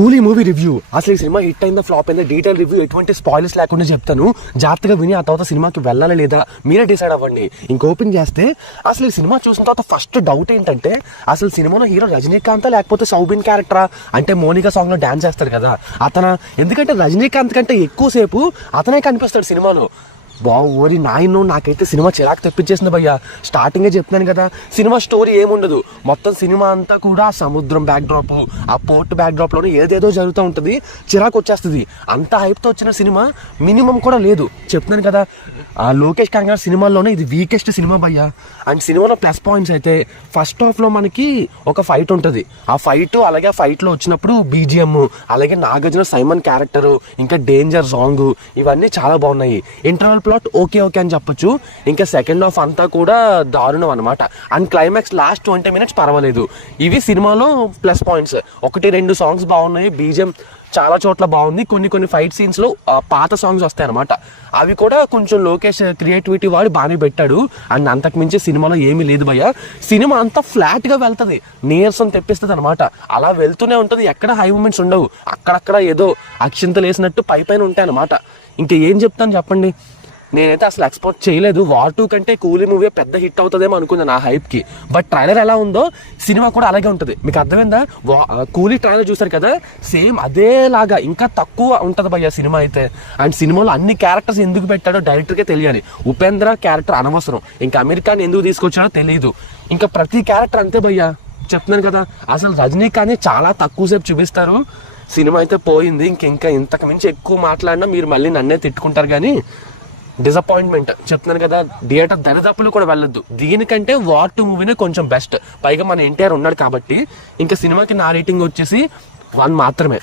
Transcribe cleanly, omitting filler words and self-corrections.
కూలీ movie review. అసలు ఈ సినిమా హిట్ అయిందా ఫ్లాప్ అయిందా డీటెయిల్ రివ్యూ ఎటువంటి స్పాయిలర్స్ లేకుండా చెప్తాను. జాగ్రత్తగా విని ఆ తర్వాత సినిమాకి వెళ్ళాలి లేదా మీరే డిసైడ్ అవ్వండి. ఇంక ఓపెన్ చేస్తే అసలు ఈ సినిమా చూసిన తర్వాత ఫస్ట్ డౌట్ ఏంటంటే అసలు సినిమాలో హీరో రజనీకాంత్ లేకపోతే సౌబిన్ క్యారెక్టరా అంటే మోనికా సాంగ్ లో డాన్స్ చేస్తాడు కదా అతను. ఎందుకంటే రజనీకాంత్ కంటే ఎక్కువసేపు అతనే కనిపిస్తాడు సినిమాలో. ఓరి నాయనో నాకైతే సినిమా చిరాకు తెప్పించేసింది భయ్యా. స్టార్టింగే చెప్తున్నాను కదా, సినిమా స్టోరీ ఏముండదు. మొత్తం సినిమా అంతా కూడా సముద్రం బ్యాక్డ్రాప్, ఆ పోర్ట్ బ్యాక్డ్రాప్లోనే ఏదేదో జరుగుతూ ఉంటుంది. చిరాకు వచ్చేస్తుంది. అంత హైప్తో వచ్చిన సినిమా మినిమం కూడా లేదు. చెప్తున్నాను కదా, ఆ లోకేష్ కనగర్ సినిమాల్లోనే ఇది వీకెస్ట్ సినిమా భయ్యా. అండ్ సినిమాలో ప్లస్ పాయింట్స్ అయితే ఫస్ట్ హాఫ్లో మనకి ఒక ఫైట్ ఉంటుంది. ఆ ఫైట్ అలాగే ఆ ఫైట్లో వచ్చినప్పుడు బీజిఎం, అలాగే నాగార్జున సైమన్ క్యారెక్టరు, ఇంకా డేంజర్ సాంగ్, ఇవన్నీ చాలా బాగున్నాయి. ఇంటర్వల్ ప్లాట్ ఓకే అని చెప్పొచ్చు. ఇంకా సెకండ్ హాఫ్ అంతా కూడా దారుణం అనమాట. అండ్ క్లైమాక్స్ లాస్ట్ 20 minutes పర్వాలేదు. ఇవి సినిమాలో ప్లస్ పాయింట్స్. 1-2 సాంగ్స్ బాగున్నాయి, బీజిఎం చాలా చోట్ల బాగుంది. కొన్ని ఫైట్ సీన్స్లో పాత సాంగ్స్ వస్తాయి అనమాట. అవి కూడా కొంచెం లోకేష్ క్రియేటివిటీ వాడు బాగానే పెట్టాడు. అండ్ అంతకు మించి సినిమాలో ఏమీ లేదు భయ్య. సినిమా అంతా ఫ్లాట్గా వెళ్తుంది, నీరసం తెప్పిస్తుంది అనమాట. అలా వెళ్తూనే ఉంటుంది, ఎక్కడ హై మూమెంట్స్ ఉండవు. అక్కడక్కడ ఏదో అక్షింతలు వేసినట్టు పైన ఉంటాయి అనమాట. ఇంకా ఏం చెప్తాను చెప్పండి. నేనైతే అసలు ఎక్స్పెక్ట్ చేయలేదు. వార్ 2 కంటే కూలీ మూవీ పెద్ద హిట్ అవుతుందేమో అనుకున్నాను ఆ హైప్కి. బట్ ట్రైలర్ ఎలా ఉందో సినిమా కూడా అలాగే ఉంటుంది. మీకు అర్థమైందా? కూలీ ట్రైలర్ చూసారు కదా, సేమ్ అదేలాగా ఇంకా తక్కువ ఉంటుంది భయ్య సినిమా అయితే. అండ్ సినిమాలో అన్ని క్యారెక్టర్స్ ఎందుకు పెట్టాడో డైరెక్టర్కే తెలియాలి. ఉపేంద్ర క్యారెక్టర్ అనవసరం, ఇంకా అమెరికాని ఎందుకు తీసుకొచ్చాడో తెలియదు. ఇంకా ప్రతి క్యారెక్టర్ అంతే భయ్య. చెప్తున్నాను కదా, అసలు రజనీకాంత్ చాలా తక్కువసేపు చూపిస్తారు. సినిమా అయితే పోయింది. ఇంకా ఇంతకు మించి ఎక్కువ మాట్లాడినా మీరు మళ్ళీ నన్నే తిట్టుకుంటారు. కానీ డిసప్పాయింట్మెంట్ చెప్తున్నాను కదా, థియేటర్ దరిదాపులు కూడా వెళ్ళొద్దు. దీనికంటే వార్ 2 మూవీనే కొంచెం బెస్ట్. పైగా మన ఎన్టీఆర్ ఉన్నాడు కాబట్టి. ఇంకా సినిమాకి నా రేటింగ్ వచ్చేసి 1 మాత్రమే.